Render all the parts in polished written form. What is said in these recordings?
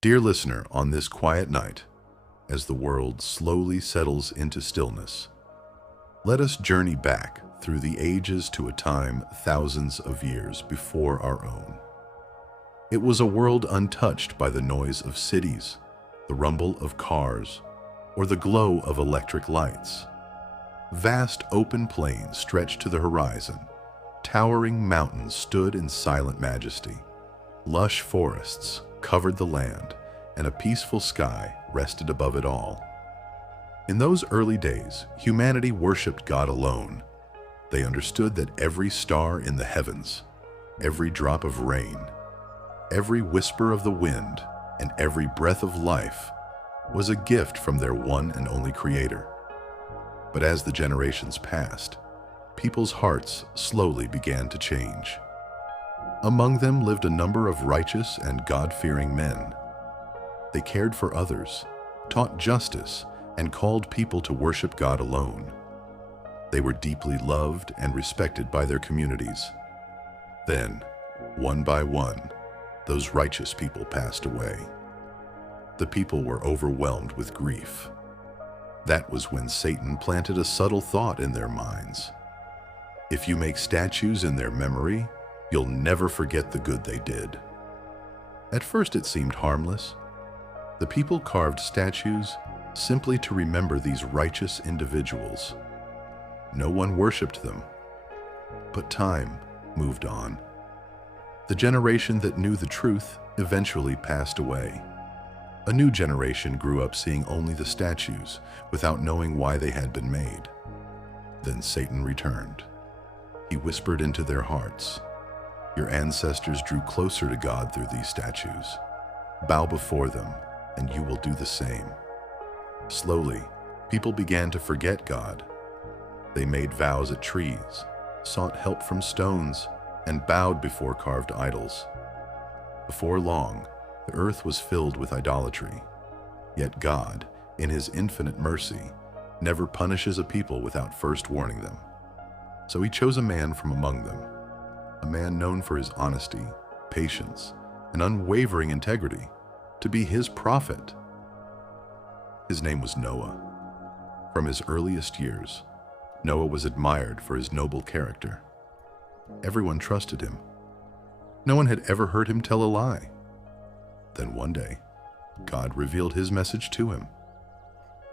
Dear listener, on this quiet night, as the world slowly settles into stillness, let us journey back through the ages to a time thousands of years before our own. It was a world untouched by the noise of cities, the rumble of cars, or the glow of electric lights. Vast open plains stretched to the horizon. Towering mountains stood in silent majesty. Lush forests covered the land, and a peaceful sky rested above it all. In those early days, humanity worshipped God alone. They understood that every star in the heavens, every drop of rain, every whisper of the wind, and every breath of life was a gift from their one and only Creator. But as the generations passed, people's hearts slowly began to change. Among them lived a number of righteous and God-fearing men. They cared for others, taught justice, and called people to worship God alone. They were deeply loved and respected by their communities. Then, one by one, those righteous people passed away. The people were overwhelmed with grief. That was when Satan planted a subtle thought in their minds. If you make statues in their memory, you'll never forget the good they did. At first it seemed harmless. The people carved statues simply to remember these righteous individuals. No one worshipped them. But time moved on. The generation that knew the truth eventually passed away. A new generation grew up seeing only the statues without knowing why they had been made. Then Satan returned. He whispered into their hearts, "Your ancestors drew closer to God through these statues. Bow before them, and you will do the same." Slowly, people began to forget God. They made vows at trees, sought help from stones, and bowed before carved idols. Before long, the earth was filled with idolatry. Yet God, in His infinite mercy, never punishes a people without first warning them. So He chose a man from among them, a man known for his honesty, patience, and unwavering integrity, to be His prophet. His name was Noah. From his earliest years, Noah was admired for his noble character. Everyone trusted him. No one had ever heard him tell a lie. Then one day, God revealed His message to him.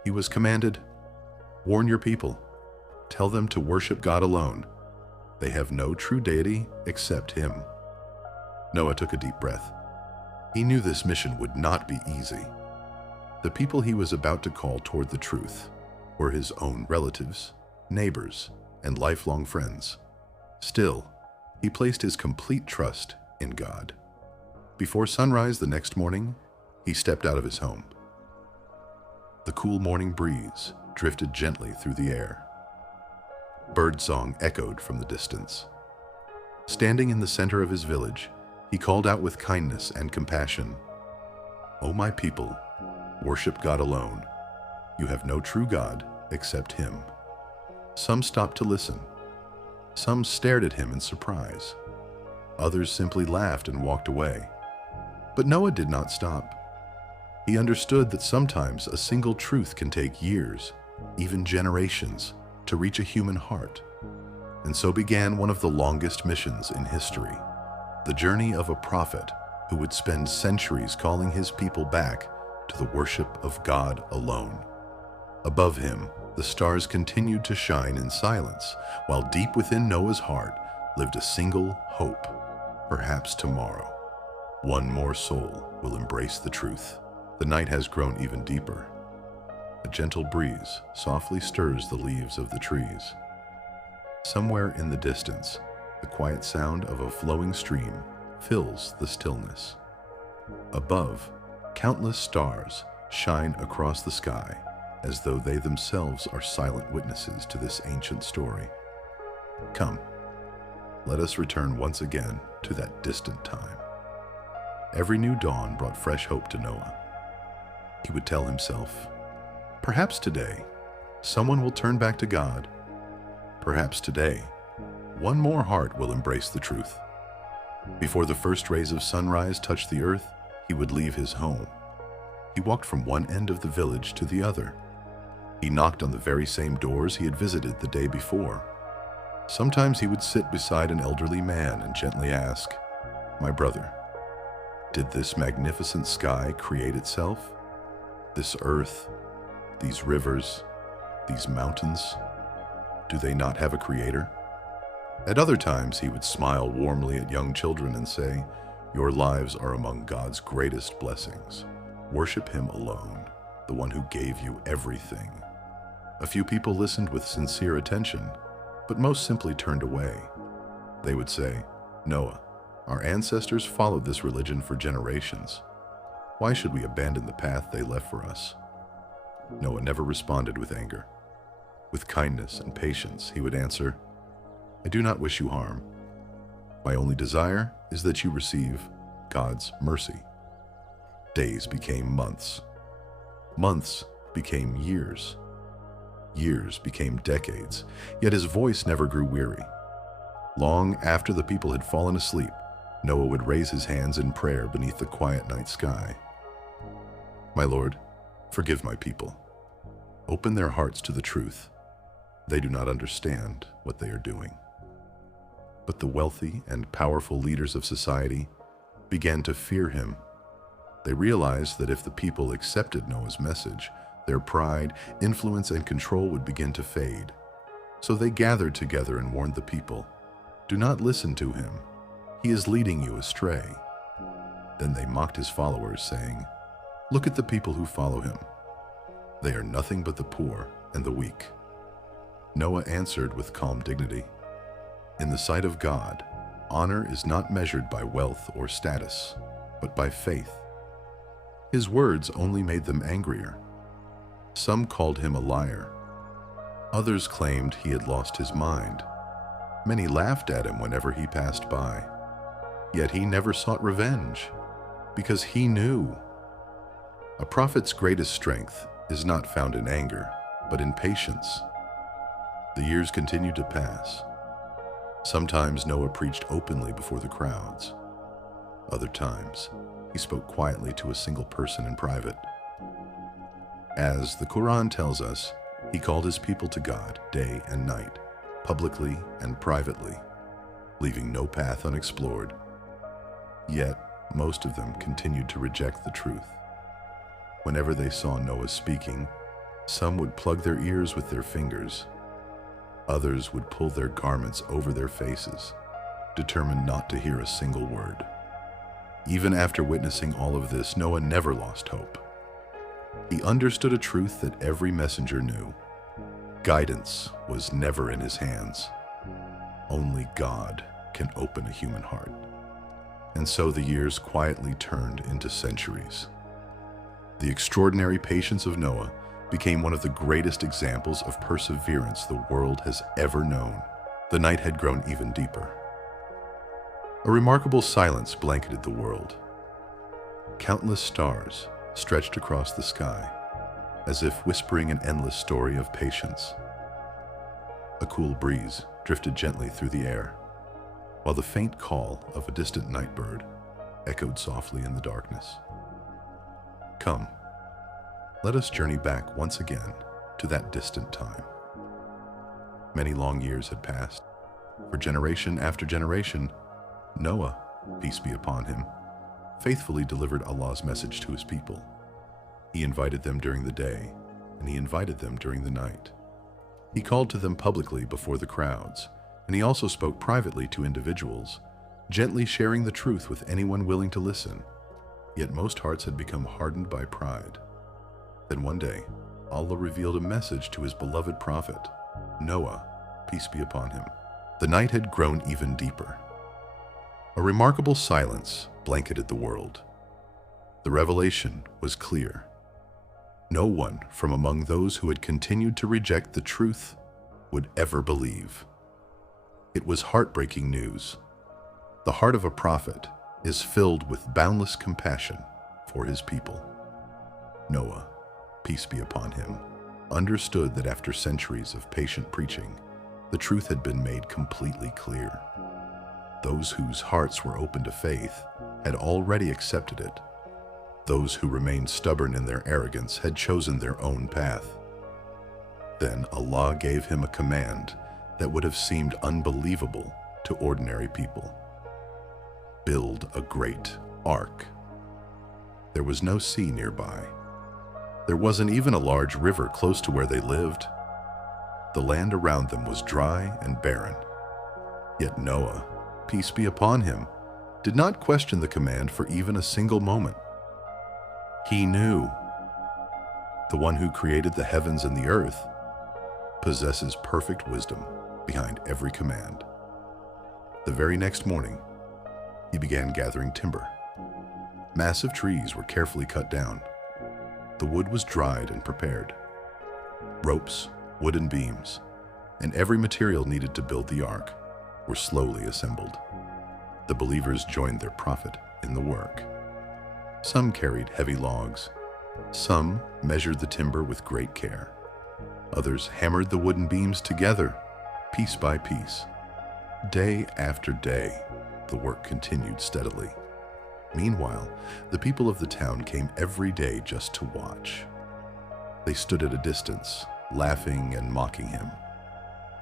He was commanded, "Warn your people. Tell them to worship God alone. They have no true deity except Him." Noah took a deep breath. He knew this mission would not be easy. The people he was about to call toward the truth were his own relatives, neighbors, and lifelong friends. Still, he placed his complete trust in God. Before sunrise the next morning, he stepped out of his home. The cool morning breeze drifted gently through the air. Birdsong echoed from the distance. Standing in the center of his village, he called out with kindness and compassion, "O my people, worship God alone. You have no true God except Him." Some stopped to listen. Some stared at him in surprise. Others simply laughed and walked away. But Noah did not stop. He understood that sometimes a single truth can take years, even generations, to reach a human heart. And so began one of the longest missions in history, the journey of a prophet who would spend centuries calling his people back to the worship of God alone. Above him, the stars continued to shine in silence, while deep within Noah's heart lived a single hope. Perhaps tomorrow, one more soul will embrace the truth. The night has grown even deeper. A gentle breeze softly stirs the leaves of the trees. Somewhere in the distance, the quiet sound of a flowing stream fills the stillness. Above, countless stars shine across the sky, as though they themselves are silent witnesses to this ancient story. Come, let us return once again to that distant time. Every new dawn brought fresh hope to Noah. He would tell himself, "Perhaps today, someone will turn back to God. Perhaps today, one more heart will embrace the truth." Before the first rays of sunrise touched the earth, He would leave his home. He walked from one end of the village to the other. He knocked on the very same doors he had visited the day before. Sometimes he would sit beside an elderly man and gently ask, "My brother, did this magnificent sky create itself? This earth, these rivers, these mountains, do they not have a creator?" At other times, he would smile warmly at young children and say, "Your lives are among God's greatest blessings. Worship Him alone, the one who gave you everything." A few people listened with sincere attention, but most simply turned away. They would say, "Noah, our ancestors followed this religion for generations. Why should we abandon the path they left for us?" Noah never responded with anger. With kindness and patience, he would answer, "I do not wish you harm. My only desire is that you receive God's mercy." Days became months. Months became years. Years became decades, yet his voice never grew weary. Long after the people had fallen asleep, Noah would raise his hands in prayer beneath the quiet night sky. "My Lord, forgive my people. Open their hearts to the truth. They do not understand what they are doing." But the wealthy and powerful leaders of society began to fear him. They realized that if the people accepted Noah's message, their pride, influence, and control would begin to fade. So they gathered together and warned the people, "Do not listen to him. He is leading you astray." Then they mocked his followers, saying, "Look at the people who follow him. They are nothing but the poor and the weak." Noah answered with calm dignity, "In the sight of God, honor is not measured by wealth or status, but by faith." His words only made them angrier. Some called him a liar. Others claimed he had lost his mind. Many laughed at him whenever he passed by. Yet he never sought revenge, because he knew. A prophet's greatest strength is not found in anger, but in patience. The years continued to pass. Sometimes Noah preached openly before the crowds. Other times, he spoke quietly to a single person in private. As the Quran tells us, he called his people to God day and night, publicly and privately, leaving no path unexplored. Yet, most of them continued to reject the truth. Whenever they saw Noah speaking, some would plug their ears with their fingers. Others would pull their garments over their faces, determined not to hear a single word. Even after witnessing all of this, Noah never lost hope. He understood a truth that every messenger knew. Guidance was never in his hands. Only God can open a human heart. And so the years quietly turned into centuries. The extraordinary patience of Noah became one of the greatest examples of perseverance the world has ever known. The night had grown even deeper. A remarkable silence blanketed the world. Countless stars stretched across the sky, as if whispering an endless story of patience. A cool breeze drifted gently through the air, while the faint call of a distant night bird echoed softly in the darkness. Come, let us journey back once again to that distant time. Many long years had passed. For generation after generation, Noah, peace be upon him, faithfully delivered Allah's message to his people. He invited them during the day, and he invited them during the night. He called to them publicly before the crowds, and he also spoke privately to individuals, gently sharing the truth with anyone willing to listen. Yet most hearts had become hardened by pride. Then one day, Allah revealed a message to his beloved prophet, Noah, peace be upon him. The night had grown even deeper. A remarkable silence blanketed the world. The revelation was clear. No one from among those who had continued to reject the truth would ever believe. It was heartbreaking news. The heart of a prophet is filled with boundless compassion for his people. Noah, peace be upon him, understood that after centuries of patient preaching, the truth had been made completely clear. Those whose hearts were open to faith had already accepted it, Those who remained stubborn in their arrogance had chosen their own path. Then Allah gave him a command that would have seemed unbelievable to ordinary people. Build a great ark. There was no sea nearby. There wasn't even a large river close to where they lived. The land around them was dry and barren. Yet Noah, peace be upon him, did not question the command for even a single moment. He knew the one who created the heavens and the earth possesses perfect wisdom behind every command. The very next morning, he began gathering timber. Massive trees were carefully cut down. The wood was dried and prepared. Ropes, wooden beams, and every material needed to build the ark were slowly assembled. The believers joined their prophet in the work. Some carried heavy logs. Some measured the timber with great care. Others hammered the wooden beams together, piece by piece. Day after day, the work continued steadily. Meanwhile, the people of the town came every day just to watch. They stood at a distance, laughing and mocking him.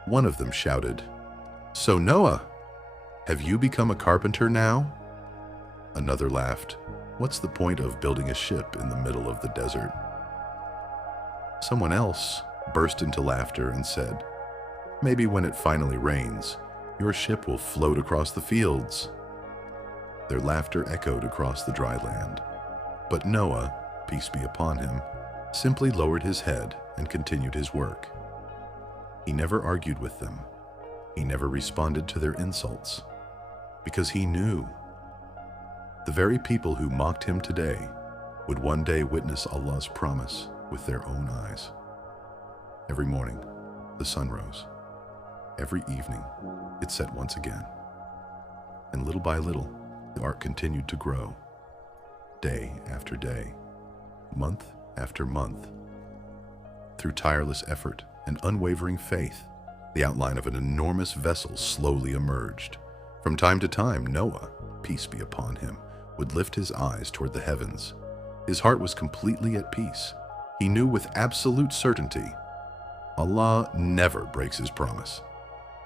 One of them shouted, "So Noah, have you become a carpenter now?" Another laughed, "What's the point of building a ship in the middle of the desert?" Someone else burst into laughter and said, "Maybe when it finally rains, your ship will float across the fields." Their laughter echoed across the dry land. But Noah, peace be upon him, simply lowered his head and continued his work. He never argued with them. He never responded to their insults, because he knew the very people who mocked him today would one day witness Allah's promise with their own eyes. Every morning, the sun rose. Every evening, it set once again. And little by little, the ark continued to grow. Day after day, month after month. Through tireless effort and unwavering faith, the outline of an enormous vessel slowly emerged. From time to time, Noah, peace be upon him, would lift his eyes toward the heavens. His heart was completely at peace. He knew with absolute certainty, Allah never breaks his promise.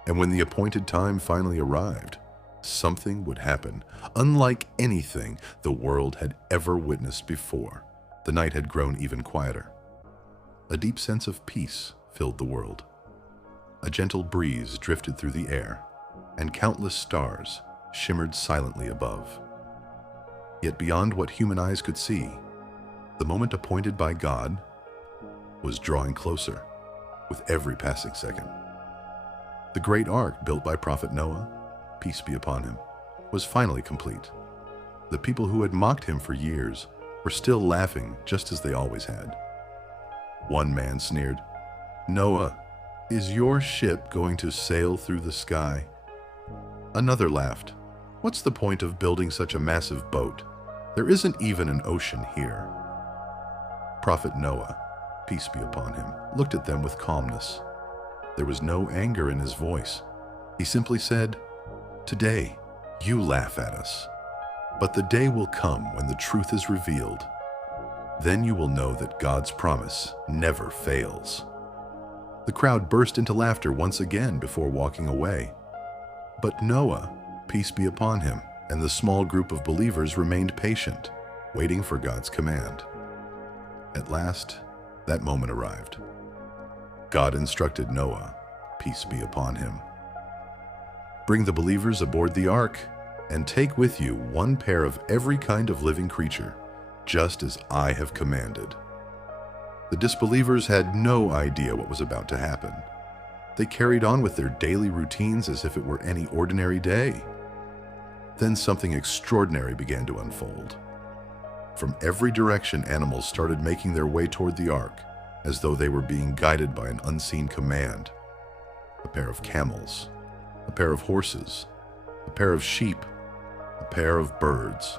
And when the appointed time finally arrived, something would happen, unlike anything the world had ever witnessed before. The night had grown even quieter. A deep sense of peace filled the world. A gentle breeze drifted through the air, and countless stars shimmered silently above. Yet beyond what human eyes could see, the moment appointed by God was drawing closer with every passing second. The great ark built by Prophet Noah, peace be upon him, was finally complete. The people who had mocked him for years were still laughing just as they always had. One man sneered, "Noah, is your ship going to sail through the sky?" Another laughed, "What's the point of building such a massive boat? There isn't even an ocean here." Prophet Noah, peace be upon him, looked at them with calmness. There was no anger in his voice. He simply said, "Today, you laugh at us. But the day will come when the truth is revealed. Then you will know that God's promise never fails." The crowd burst into laughter once again before walking away. But Noah, peace be upon him, and the small group of believers remained patient, waiting for God's command. At last, that moment arrived. God instructed Noah, peace be upon him, "Bring the believers aboard the ark, and take with you one pair of every kind of living creature, just as I have commanded." The disbelievers had no idea what was about to happen. They carried on with their daily routines as if it were any ordinary day. Then something extraordinary began to unfold. From every direction, animals started making their way toward the ark, as though they were being guided by an unseen command. A pair of camels, a pair of horses, a pair of sheep, a pair of birds.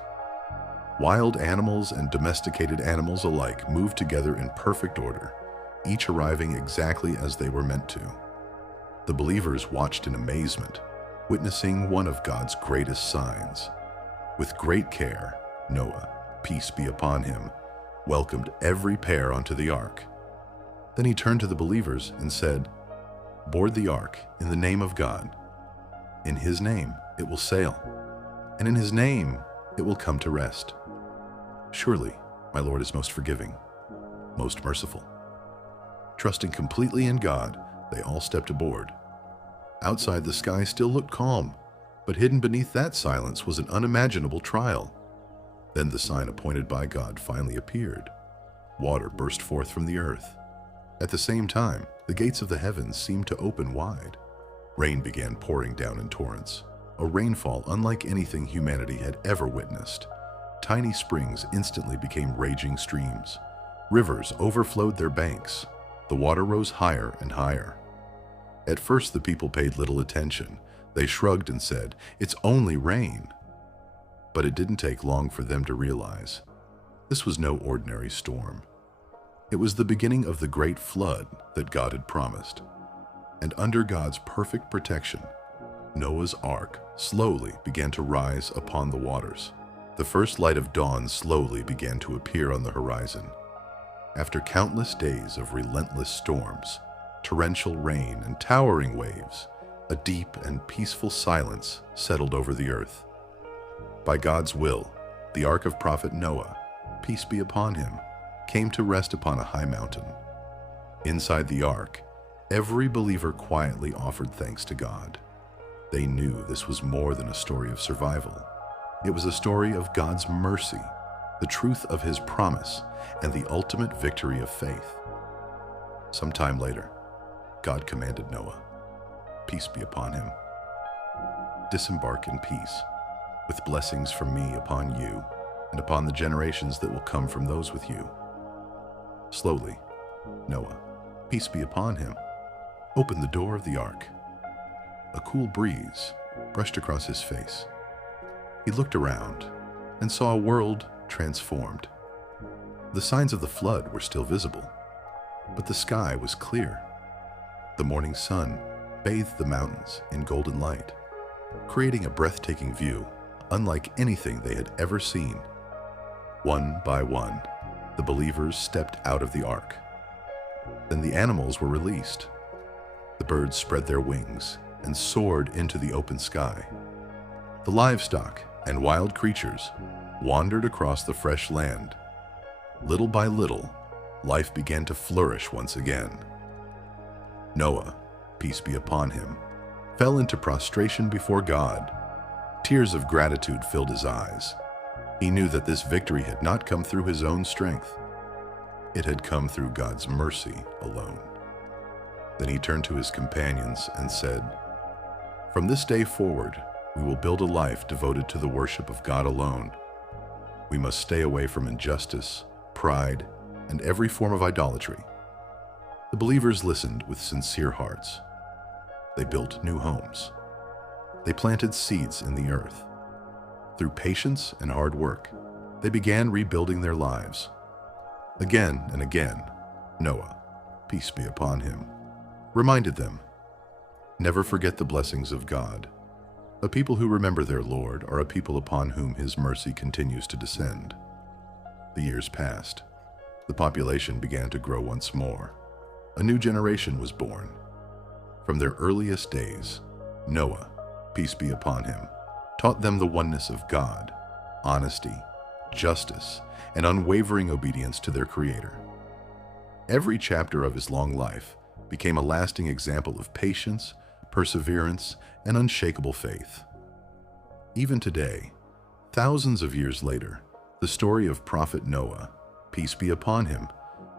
Wild animals and domesticated animals alike moved together in perfect order, each arriving exactly as they were meant to. The believers watched in amazement, witnessing one of God's greatest signs. With great care, Noah, peace be upon him, welcomed every pair onto the ark. Then he turned to the believers and said, "Board the ark in the name of God. In his name it will sail, and in his name it will come to rest. Surely my Lord is most forgiving, most merciful." Trusting completely in God, they all stepped aboard. Outside, the sky still looked calm, but hidden beneath that silence was an unimaginable trial. Then the sign appointed by God finally appeared. Water burst forth from the earth. At the same time, the gates of the heavens seemed to open wide. Rain began pouring down in torrents, a rainfall unlike anything humanity had ever witnessed. Tiny springs instantly became raging streams. Rivers overflowed their banks. The water rose higher and higher. At first, the people paid little attention. They shrugged and said, "It's only rain." But it didn't take long for them to realize this was no ordinary storm. It was the beginning of the great flood that God had promised. And under God's perfect protection, Noah's ark slowly began to rise upon the waters. The first light of dawn slowly began to appear on the horizon. After countless days of relentless storms, torrential rain, and towering waves, a deep and peaceful silence settled over the earth. By God's will, the ark of Prophet Noah, peace be upon him, came to rest upon a high mountain. Inside the ark, every believer quietly offered thanks to God. They knew this was more than a story of survival. It was a story of God's mercy, the truth of his promise, and the ultimate victory of faith. Sometime later, God commanded Noah, peace be upon him, disembark in peace, with blessings from me upon you and upon the generations that will come from those with you. Slowly, Noah, peace be upon him, opened the door of the ark. A cool breeze brushed across his face. He looked around and saw a world transformed. The signs of the flood were still visible, but the sky was clear. The morning sun bathed the mountains in golden light, creating a breathtaking view unlike anything they had ever seen. One by one, the believers stepped out of the ark. Then the animals were released. The birds spread their wings and soared into the open sky. The livestock and wild creatures wandered across the fresh land. Little by little, life began to flourish once again. Noah, peace be upon him, fell into prostration before God. Tears of gratitude filled his eyes. He knew that this victory had not come through his own strength. It had come through God's mercy alone. Then he turned to his companions and said, "From this day forward, we will build a life devoted to the worship of God alone. We must stay away from injustice, pride, and every form of idolatry." The believers listened with sincere hearts. They built new homes. They planted seeds in the earth. Through patience and hard work, they began rebuilding their lives. Again and again, Noah, peace be upon him, reminded them, never forget the blessings of God. A people who remember their Lord are a people upon whom his mercy continues to descend. The years passed. The population began to grow once more. A new generation was born. From their earliest days, Noah, peace be upon him, taught them the oneness of God, honesty, justice, and unwavering obedience to their Creator. Every chapter of his long life became a lasting example of patience, perseverance, and unshakable faith. Even today, thousands of years later, the story of Prophet Noah, peace be upon him,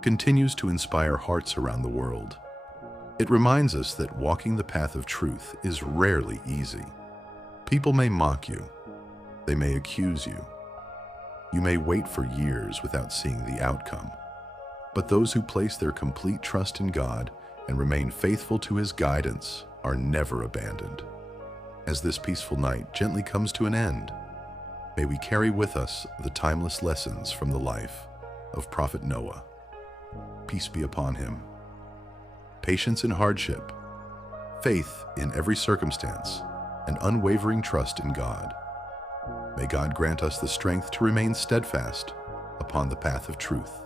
continues to inspire hearts around the world. It reminds us that walking the path of truth is rarely easy. People may mock you. They may accuse you. You may wait for years without seeing the outcome. But those who place their complete trust in God and remain faithful to his guidance are never abandoned. As this peaceful night gently comes to an end, may we carry with us the timeless lessons from the life of Prophet Noah. Peace be upon him. Patience in hardship, faith in every circumstance, and unwavering trust in God. May God grant us the strength to remain steadfast upon the path of truth.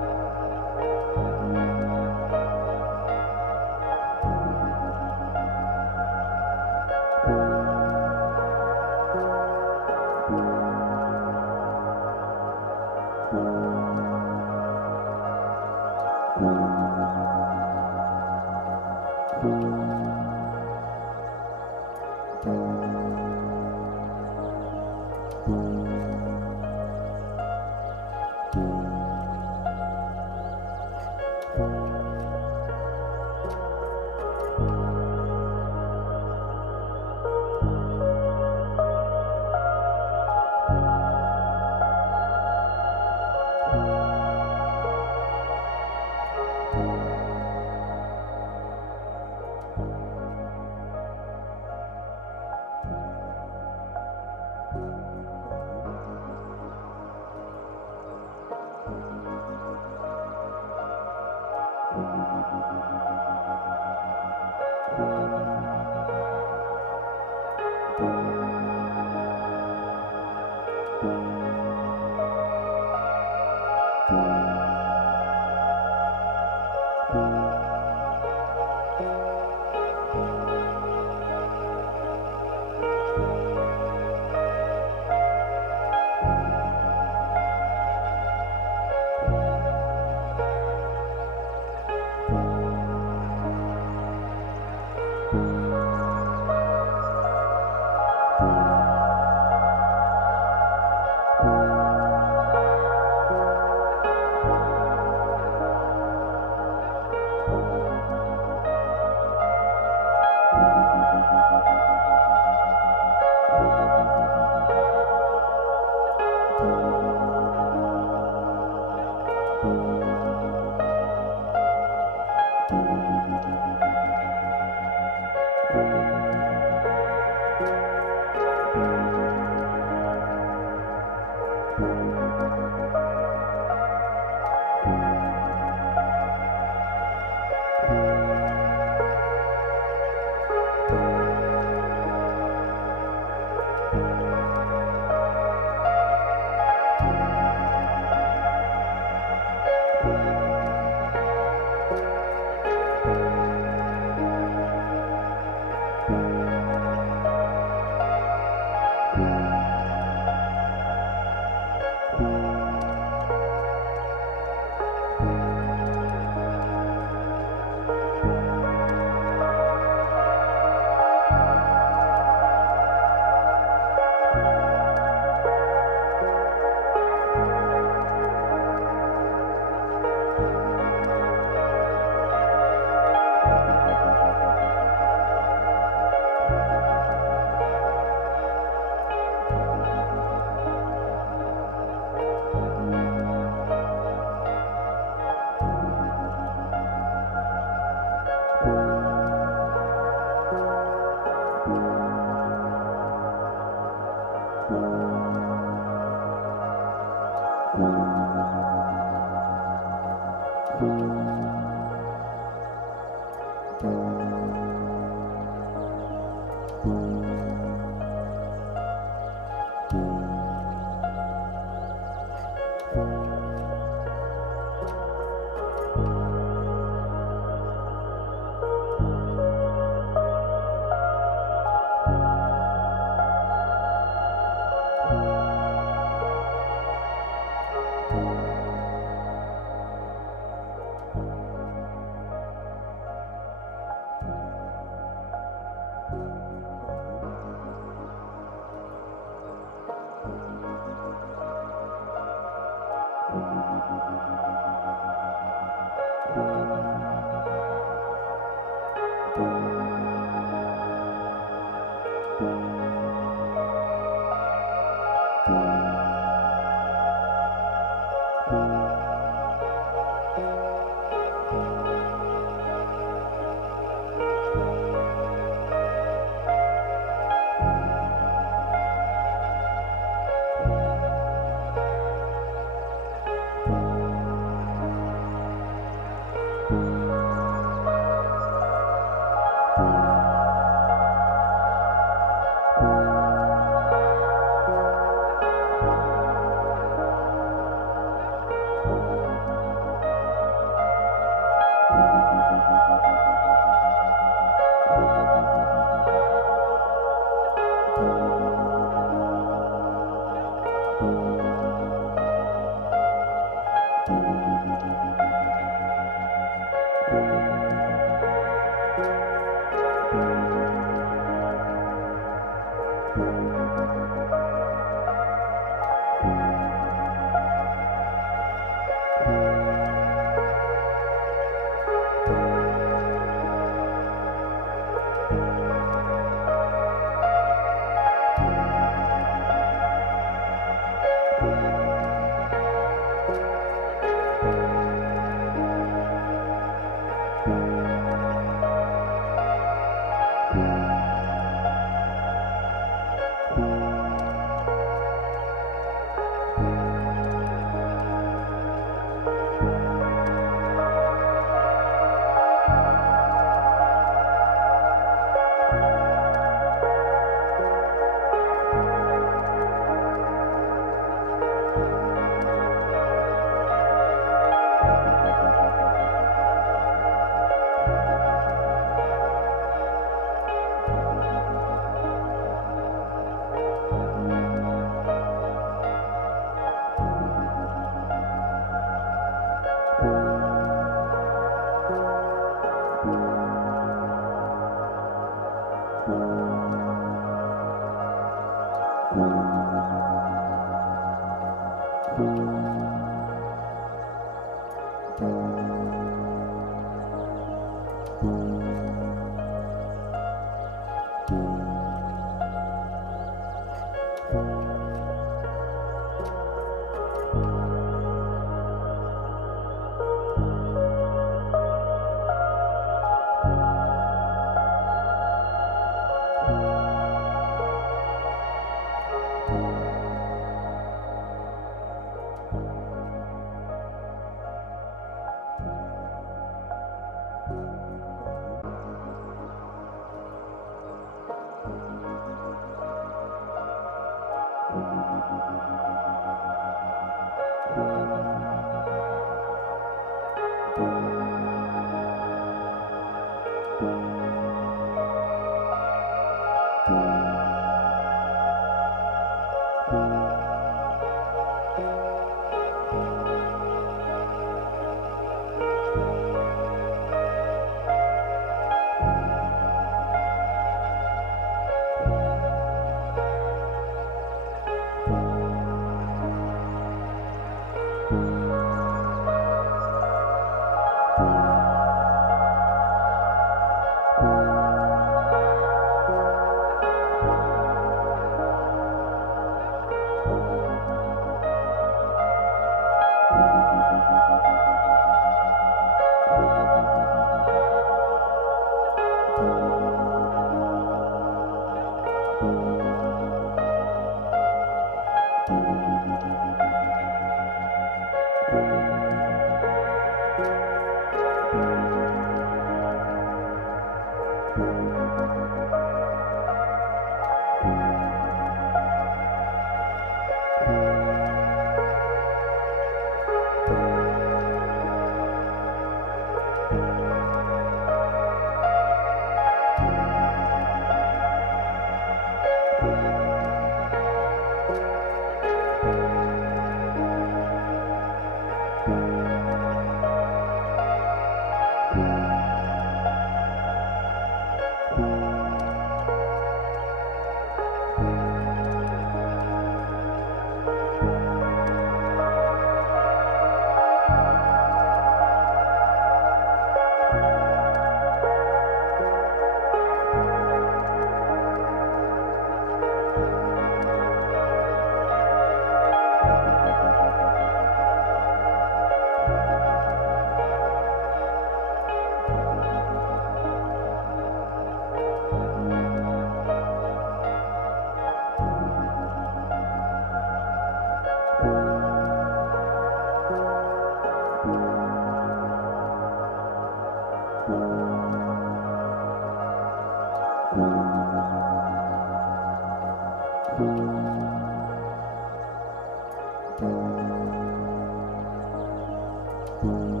you.